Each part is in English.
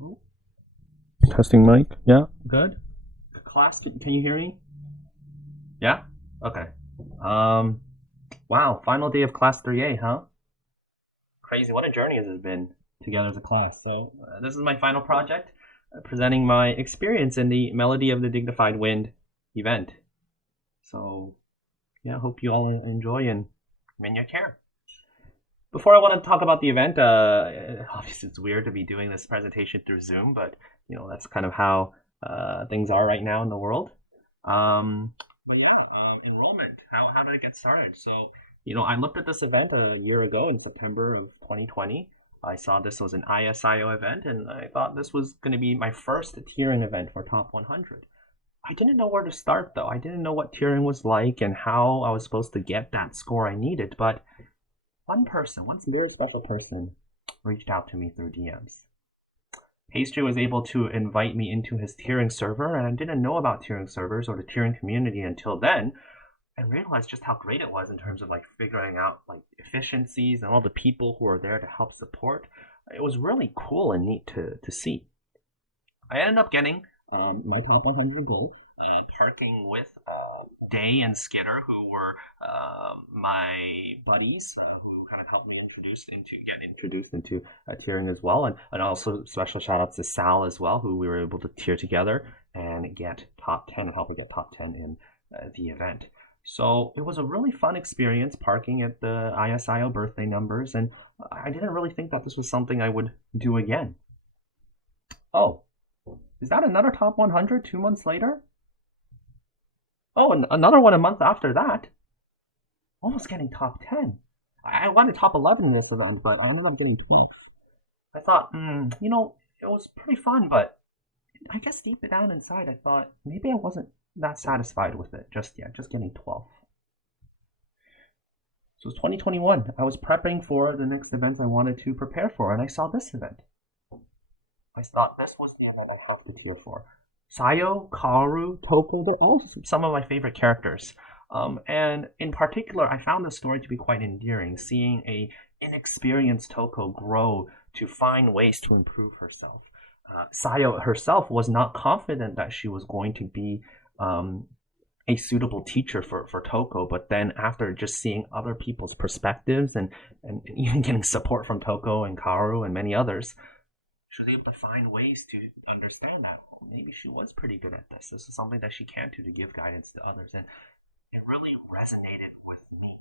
Ooh, testing mic. Yeah. Good. Class, can you hear me? Yeah? Okay. Um, wow, final day of class 3A, huh? Crazy. What a journey has it been together as a class. So, this is my final project, presenting my experience in the Melody of the Dignified Wind event. So, yeah, hope you all enjoy and mend your care. Before I want to talk about the event, obviously it's weird to be doing this presentation through Zoom, but that's kind of how things are right now in the world. Um, but yeah, enrollment. How did it get started? So I looked at this event a year ago in September of 2020. I saw this was an ISIO event, and I thought this was going to be my first tiering event for Top 100. I didn't know where to start though. I didn't know what tiering was like and how I was supposed to get that score I needed, but one very special person, reached out to me through DMs. Pastry was able to invite me into his tiering server, and I didn't know about tiering servers or the tiering community until then. I realized just how great it was in terms of like figuring out like efficiencies and all the people who are there to help support. It was really cool and neat to see. I ended up getting my top 100 goals, parking with Day and Skitter, who were my buddies, who kind of helped me get introduced into tiering as well, and also special shout outs to Sal as well, who we were able to tier together and get top 10 and help her get top 10 in the event. So it was a really fun experience parking at the ISIO birthday numbers, and I didn't really think that this was something I would do again. Oh, is that another top 100 2 months later? Oh, and another one a month after that. Almost getting top 10. I wanted top 11 in this event, but I ended up getting 12. I thought, it was pretty fun, but I guess deep down inside, I thought maybe I wasn't that satisfied with it just yet, just getting 12. So it was 2021. I was prepping for the next event I wanted to prepare for, and I saw this event. I thought this was the event I'll have to tier for. Sayo, Kaoru, Toko, they're all some of my favorite characters. And in particular, I found the story to be quite endearing, seeing a inexperienced Toko grow to find ways to improve herself. Sayo herself was not confident that she was going to be a suitable teacher for Toko, but then after just seeing other people's perspectives and even getting support from Toko and Kaoru and many others, she was able to find ways to understand that maybe she was pretty good at this. This is something that she can do to give guidance to others, and it really resonated with me.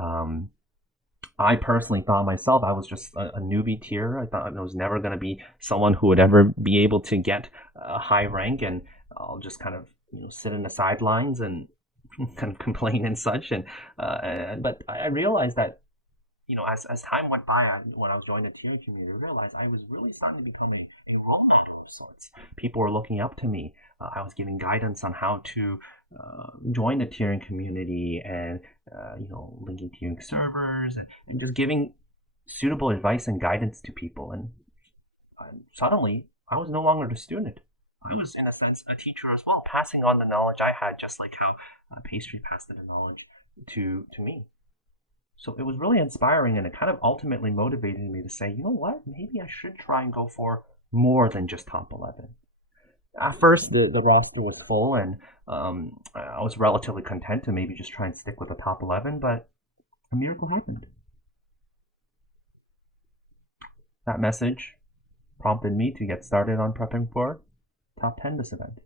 Um, I personally thought myself I was just a newbie tier. I thought I was never going to be someone who would ever be able to get a high rank, and I'll just kind of sit in the sidelines and kind of complain and such. But I realized that as time went by, when I was joining the tiering community, I realized I was really starting to become a role model of sorts. People were looking up to me. I was giving guidance on how to join the tiering community and, linking tiering servers and just giving suitable advice and guidance to people. And suddenly, I was no longer the student. I was, in a sense, a teacher as well, passing on the knowledge I had, just like how Pastry passed the knowledge to me. So it was really inspiring, and it kind of ultimately motivated me to say, you know what, maybe I should try and go for more than just top 11. At first, the roster was full, and I was relatively content to maybe just try and stick with the top 11, but a miracle happened. That message prompted me to get started on prepping for top 10 this event.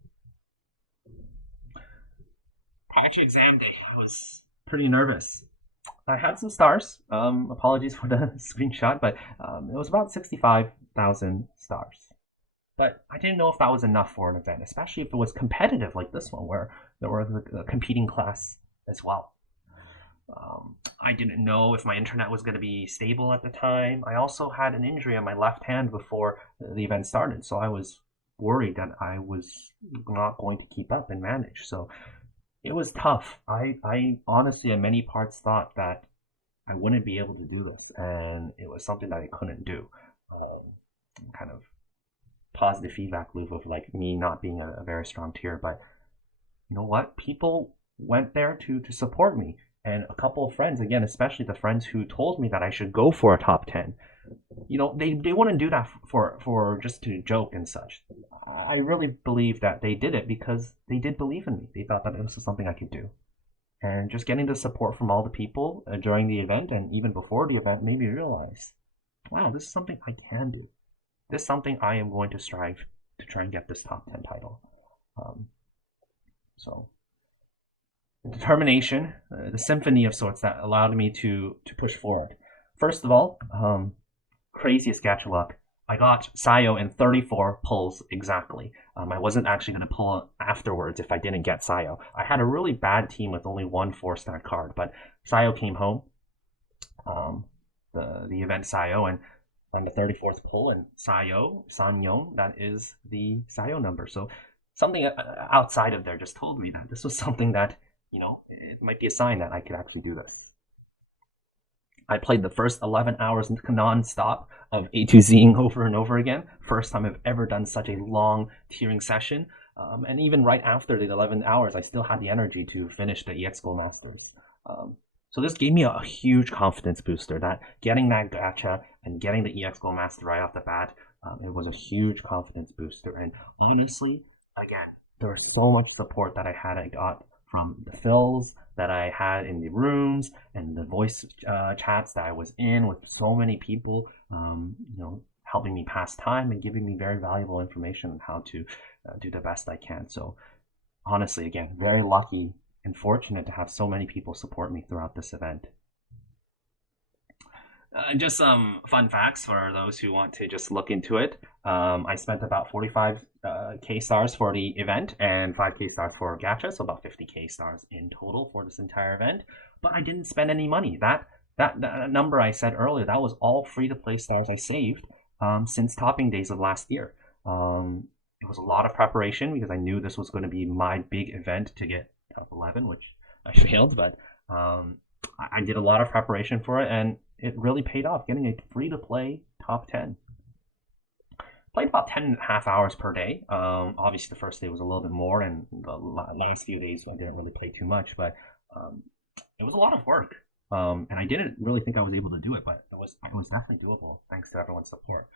Prior to exam day, I was pretty nervous. I had some stars. Apologies for the screenshot, but it was about 65,000 stars. But I didn't know if that was enough for an event, especially if it was competitive like this one, where there was a competing class as well. I didn't know if my internet was going to be stable at the time. I also had an injury on my left hand before the event started, so I was worried that I was not going to keep up and manage. So it was tough. I honestly, in many parts, thought that I wouldn't be able to do this, and it was something that I couldn't do. Kind of positive feedback loop of like me not being a very strong tier, but you know what? People went there to support me. And a couple of friends, again, especially the friends who told me that I should go for a top 10, they wouldn't do that for just to joke and such. I really believe that they did it because they did believe in me. They thought that this was something I could do. And just getting the support from all the people during the event and even before the event made me realize, wow, this is something I can do. This is something I am going to strive to try and get this top 10 title. Um, so determination, the symphony of sorts that allowed me to push forward. First of all, craziest gacha luck. I got Sayo in 34 pulls exactly. I wasn't actually going to pull afterwards if I didn't get Sayo. I had a really bad team with only one 4-star card, but Sayo came home, the event Sayo, and on the 34th pull, and Sayo, Sanyon, that is the Sayo number. So something outside of there just told me that this was something that, it might be a sign that I could actually do this. I played the first 11 hours non-stop of A2Zing over and over again. First time I've ever done such a long tiering session. And even right after the 11 hours, I still had the energy to finish the EX Gold Masters. So this gave me a huge confidence booster that getting that gacha and getting the EX Gold Master right off the bat, it was a huge confidence booster. And honestly, again, there was so much support that I got from the fills that I had in the rooms and the voice chats that I was in with so many people, helping me pass time and giving me very valuable information on how to do the best I can. So honestly, again, very lucky and fortunate to have so many people support me throughout this event. Just some fun facts for those who want to just look into it. I spent about 45K stars for the event and 5K stars for gacha, so about 50K stars in total for this entire event. But I didn't spend any money. That number I said earlier, that was all free to play stars I saved since topping days of last year. It was a lot of preparation because I knew this was going to be my big event to get top 11, which I failed, but I did a lot of preparation for it, and it really paid off getting a free-to-play top 10. Played about 10 and a half hours per day. Obviously, the first day was a little bit more, and the last few days I didn't really play too much, but it was a lot of work. And I didn't really think I was able to do it, but it was definitely doable thanks to everyone's support.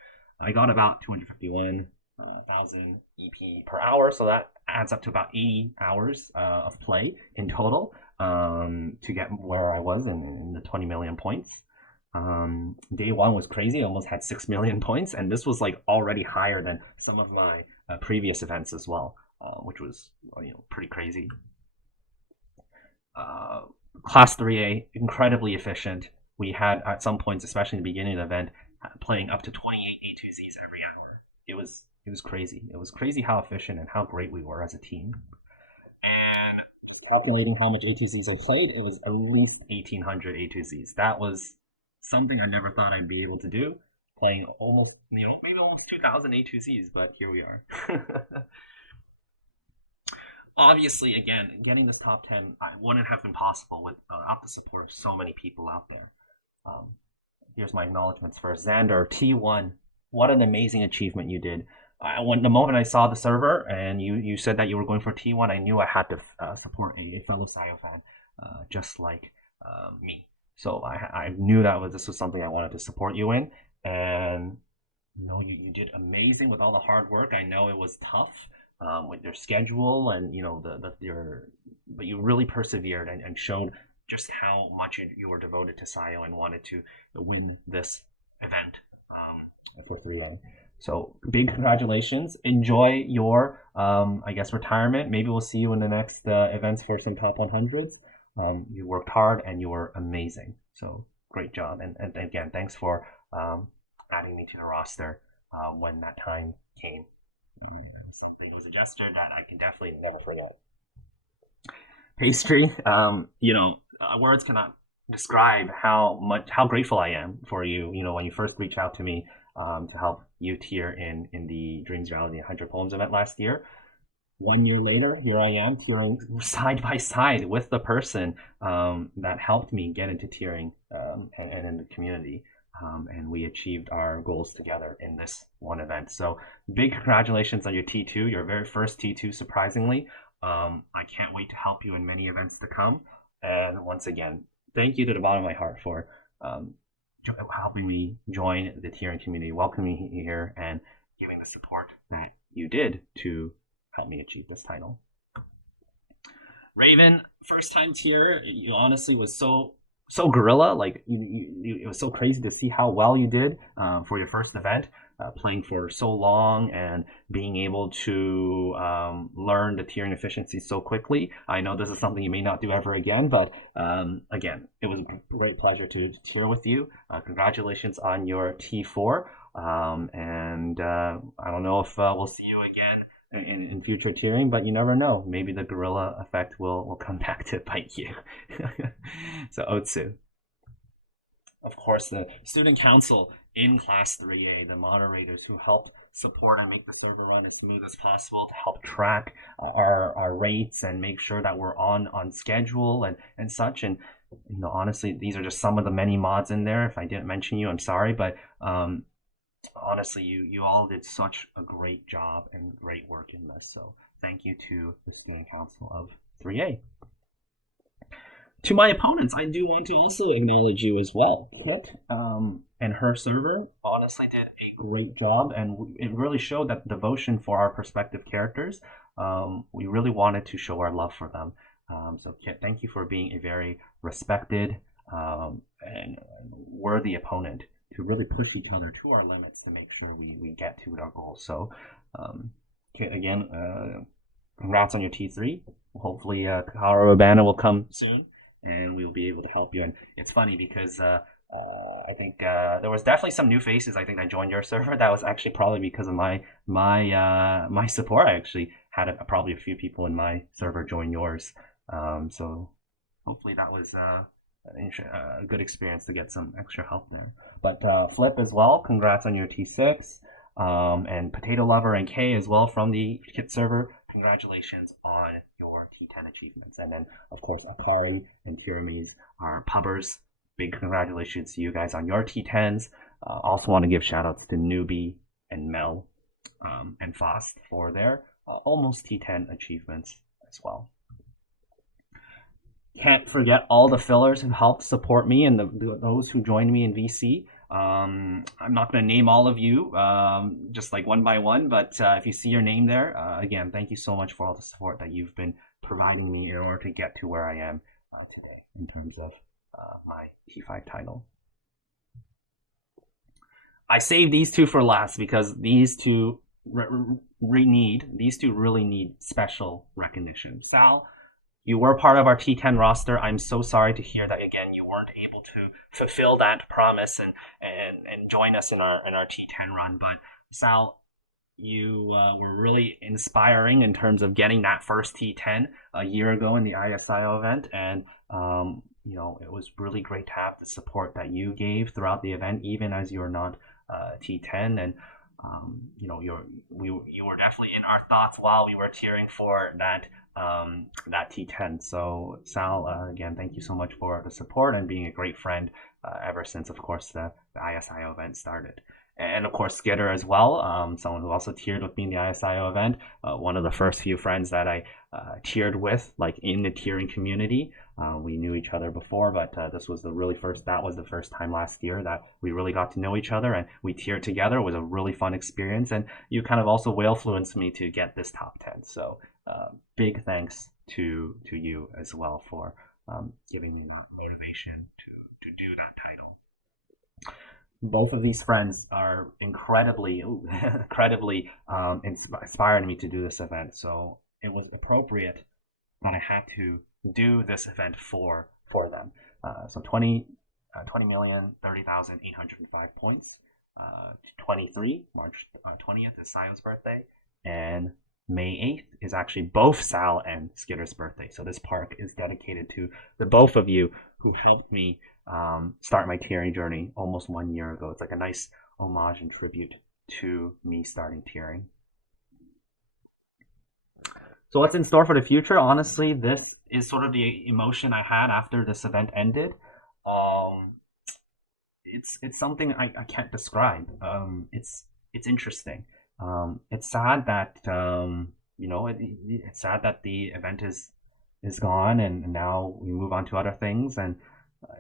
I got about 251,000 EP per hour, so that adds up to about 80 hours of play in total to get where I was in the 20 million points. Day one was crazy. I almost had 6 million points, and this was like already higher than some of my previous events as well, which was pretty crazy. Class 3A, incredibly efficient. We had at some points, especially in the beginning of the event, playing up to 28 A2Zs every hour. It was crazy. It was crazy how efficient and how great we were as a team. And calculating how much A2Zs I played, it was at least 1,800 A2Zs. That was something I never thought I'd be able to do, playing almost, maybe almost 2,000 A2Zs, but here we are. Obviously, again, getting this top 10 wouldn't have been possible without the support of so many people out there. Here's my acknowledgments for Xander, T1. What an amazing achievement you did. When the moment I saw the server and you said that you were going for T1, I knew I had to support a fellow Sayo fan, just like me. So I knew this was something I wanted to support you in, and you did amazing with all the hard work. I know it was tough with your schedule and but you really persevered and showed just how much you were devoted to Sayo and wanted to win this event for 3A. So big congratulations. Enjoy your retirement. Maybe we'll see you in the next events for some top 100s. You worked hard and you were amazing. So great job. And again, thanks for adding me to the roster when that time came. Something was a gesture that I can definitely never forget. Pastry, words cannot describe how grateful I am for you. When you first reached out to me to help you tier in the Dreams Reality 100 Poems event last year. 1 year later, here I am tiering side by side with the person that helped me get into tiering and in the community. And we achieved our goals together in this one event. So big congratulations on your T2, your very first T2, surprisingly. I can't wait to help you in many events to come. And once again, thank you to the bottom of my heart for um, helping me join the tiering community, welcoming me here, and giving the support that you did to help me achieve this title. Raven, first time tier, you honestly was so gorilla. Like it was so crazy to see how well you did for your first event, playing for so long and being able to learn the tiering efficiency so quickly. I know this is something you may not do ever again, but again, it was a great pleasure to tier with you. Congratulations on your T4, and I don't know if we'll see you again in future tiering, but you never know. Maybe the gorilla effect will come back to bite you. So Otsu. Of course, the student council in Class 3A, the moderators who helped support and make the server run as smooth as possible to help track our rates and make sure that we're on schedule and such. And honestly, these are just some of the many mods in there. If I didn't mention you, I'm sorry, but honestly, you all did such a great job and great work in this. So thank you to the student council of 3A. To my opponents, I do want to also acknowledge you as well. Kit and her server honestly did a great job, and it really showed that devotion for our prospective characters. We really wanted to show our love for them. So Kit, thank you for being a very respected and worthy opponent to really push each other to our limits to make sure we get to our goals. So Kit, again, congrats on your T3. Hopefully Colorado Urbana will come soon and we'll be able to help you. And it's funny because I think there was definitely some new faces. I think that joined your server. That was actually probably because of my support. I actually had probably a few people in my server join yours. So hopefully that was a good experience to get some extra help there. But Flip as well, congrats on your T6. And Potato Lover and Kay as well from the Kit server. Congratulations on your T10 achievements. And then, of course, Akari and Pyramies are pubbers. Big congratulations to you guys on your T10s. Also want to give shout outs to Newbie and Mel and Fost for their almost T10 achievements as well. Can't forget all the fillers who helped support me and those who joined me in VC. I'm not going to name all of you just like one by one, but if you see your name there, again, thank you so much for all the support that you've been providing me in order to get to where I am today in terms of my T5 title. I saved these two for last because these two really need special recognition. Sal, you were part of our T10 roster. I'm so sorry to hear that again you weren't able to fulfill that promise and join us in our T10 run. But Sal, you were really inspiring in terms of getting that first T10 a year ago in the ISIO event, and it was really great to have the support that you gave throughout the event, even as you were not T10, and you were definitely in our thoughts while we were cheering for that T10. So Sal, again, thank you so much for the support and being a great friend ever since, of course, the ISIO event started. And of course, Skitter as well, someone who also tiered with me in the ISIO event. One of the first few friends that I tiered with, like in the tiering community. We knew each other before, but that was the first time last year that we really got to know each other and we tiered together. It was a really fun experience, and you kind of also whale-fluenced me to get this top 10. So big thanks to you as well for giving me that motivation to do that title. Both of these friends are incredibly inspired me to do this event. So it was appropriate that I had to do this event for them. So 20,030,805 points. 23, March 20th is Sion's birthday, and May 8th is actually both Sal and Skitter's birthday. So this park is dedicated to the both of you who helped me start my tiering journey almost 1 year ago. It's like a nice homage and tribute to me starting tiering. So what's in store for the future? Honestly, this is sort of the emotion I had after this event ended. It's something I can't describe. It's interesting. It's sad that it's sad that the event is is gone, and now we move on to other things. And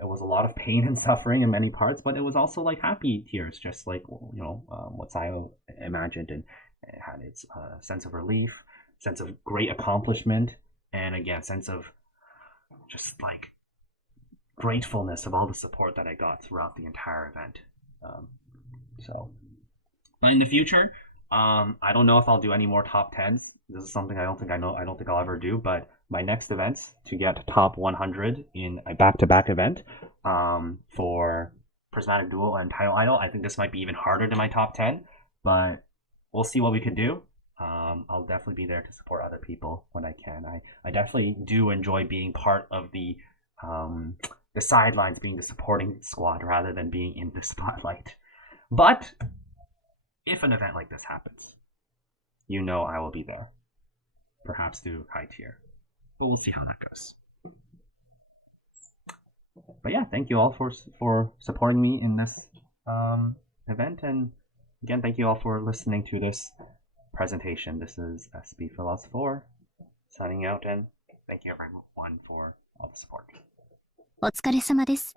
it was a lot of pain and suffering in many parts, but it was also like happy tears, just like what Sayo imagined, and it had its sense of relief, sense of great accomplishment, and again, sense of just like gratefulness of all the support that I got throughout the entire event. Um, so, but in the future, I don't know if I'll do any more top 10s. This is something I don't think I'll ever do. But my next events to get top 100 in a back-to-back event for Prismatic Duel and Title Idol, I think this might be even harder than my top 10. But we'll see what we can do. I'll definitely be there to support other people when I can. I definitely do enjoy being part of the sidelines, being the supporting squad rather than being in the spotlight. But if an event like this happens, I will be there. Perhaps do high tier. But we'll see how that goes. But yeah, thank you all for supporting me in this event. And again, thank you all for listening to this presentation. This is SB Philosopher signing out, and thank you everyone for all the support. お疲れ様です。